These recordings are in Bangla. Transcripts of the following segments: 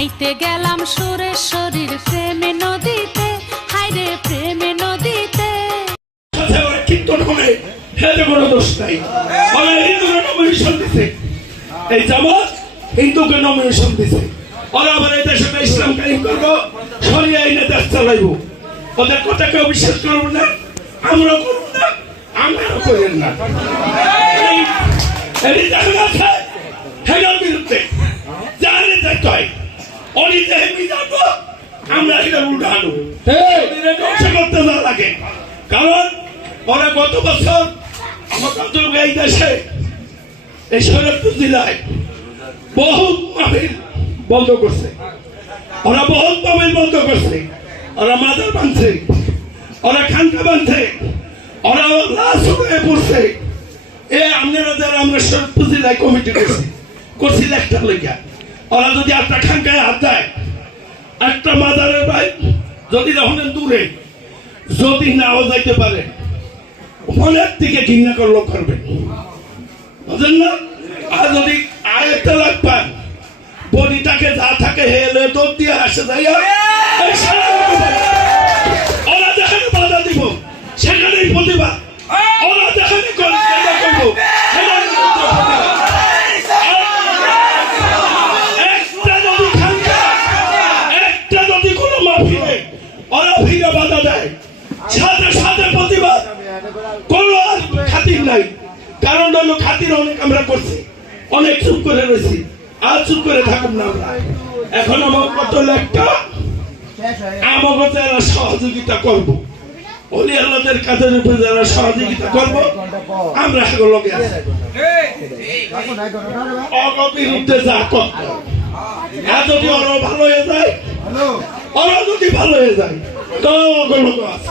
নাইতে গেলাম সুরেশ্বরীর প্রেমে নদীতে। হাইরে প্রেমে নদীতে। কীর্তন করে হেতে কোনো দোষ নাই। ওরা হিন্দুকে নমিনেশন দিছে। এই জামাত হিন্দুকে নমিনেশন দিছে। ওরা আবার এই দেশে ইসলাম কায়েম করব, সরিয়ে এনে দেশ চালাইবো। ওদের কথা কেউ বিশ্বাস করব না আমরা করব না, আমরাও করেন না। এই- দেখা যাচ্ছে হেগার বিরুদ্ধে জানে দেখতে হয় অলি দেহে যাব। আমরা এটা উল্টানো ধ্বংস করতে না লাগে। কারণ ওরা গত বছর আমার কাজল এই দেশে এই শরীরপুর জেলায় বহু বন্ধ করছে। ওরা বহুত মাহিল বন্ধ করছে। ওরা মাদার বাঁধছে। ওরা খানকা বাঁধছে। ওরা লাশ হয়ে পড়ছে। এ আপনারা যারা আমরা শরীরপুর জেলায় কমিটি করছি করছি একটা লইয়া ওরা যদি একটা খানকায় হাত দেয়, একটা মাদারের ভাই যদি তখন দূরে, যদি নাও যাইতে পারে, অনেক দিকে ঘৃণা করল, করবে। বুঝলেন না? আর যদি আরেকটা লাগ পান বডিটাকে যা থাকে হেলে দৌড় দিয়ে আসে যাই ওরা যেখানে বাধা দিব সেখানেই প্রতিবাদ ওরা যেখানে করব সেখানেই প্রতিবাদ। একটা যদি খানকা একটা যদি কোনো মাফিয়ে ওরা ভিড়ে বাধা দেয় সাথে সাথে প্রতিবাদ কোনো আর খাতির নাই। কারণ হলো খাতির অনেক আমরা করছি। অনেক চুপ করে রয়েছি। আর চুপ করে থাকুন না আমরা। এখন আমার কত একটা, আমাকে যারা সহযোগিতা করব, অলি কাজের উপরে যারা সহযোগিতা করব, আমরা সেগুলো অগবিরুদ্ধে যা আর যদি ভালো হয়ে যায় ওরা যদি ভালো হয়ে যায় তো আছে।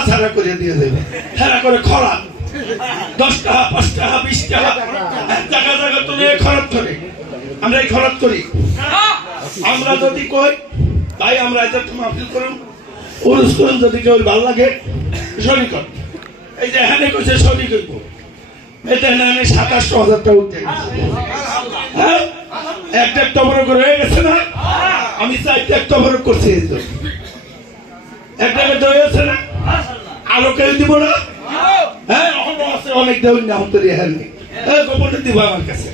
হাসারা করে দিয়ে দেবে। হেরা করে খরা। দশ টাকা পাঁচ টাকা বিশ টাকা। এক জায়গা তুলে খরচ করে। আমরা এই খরচ করি। আমরা যদি কই তাই আমরা এটা মাহফিল করুন। উরুস করুন যদি কেউ ভালো লাগে শরীর কর এই যে এখানে কইছে করব। এটা এখানে সাতাশশো হাজার টাকা উঠে হ্যাঁ? একটা একটা বড় করে হয়ে গেছে না? আমি চারটে একটা বড় করছি একটা হয়েছে না? আলো কেউ দিব না? হ্যাঁ এখনও আছে, অনেক দেউন না হতে রেহার নেই গোপনে দিব আমার কাছে।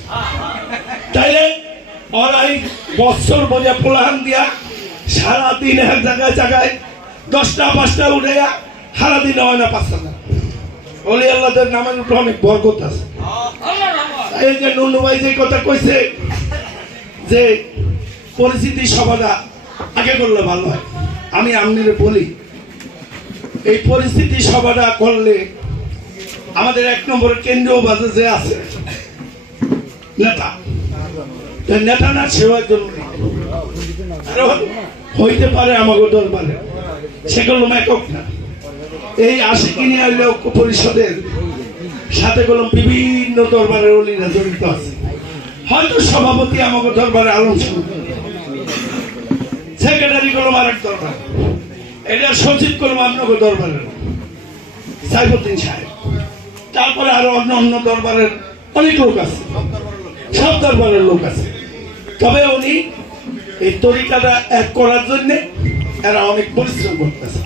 তাইলে এই বছর বোঝা পোলাহান দিয়া সারাদিন এক জায়গায় জায়গায় দশটা, পাঁচটা উঠে সারাদিন হয় না পাঁচটা না। অলি আল্লাহদের নামের উপরে অনেক বরকত আছে। এই যে নুনু ভাই যে কথা কইছে, যে পরিস্থিতি সভাটা আগে করলে ভালো হয়। আমি আমনিরে বলি এই পরিস্থিতি সভাটা করলে আমাদের এক নম্বর কেন্দ্রীয় বাজে যে আছে, নেতা। নেতা না জরুরি কারণ হইতে পারে আমাকে দরবারে সেগুলো একক না। এই আশি কিনে আইলে ঐক্য পরিষদের সাথে কলম বিভিন্ন দরবারের অলিরা জড়িত আছে। হয়তো সভাপতি আমাকে দরবারে আলোচনা সেক্রেটারি কলম আরেক দরবার এটা সচিব করব, আপনাকে দরবারের। সাইফুদ্দিন সাহেব। তারপরে আরও অন্য অন্য দরবারের অনেক লোক আছে। সব দরবারের লোক আছে। তবে উনি এই তরিকাটা এক করার জন্যে এরা অনেক পরিশ্রম করতেছে।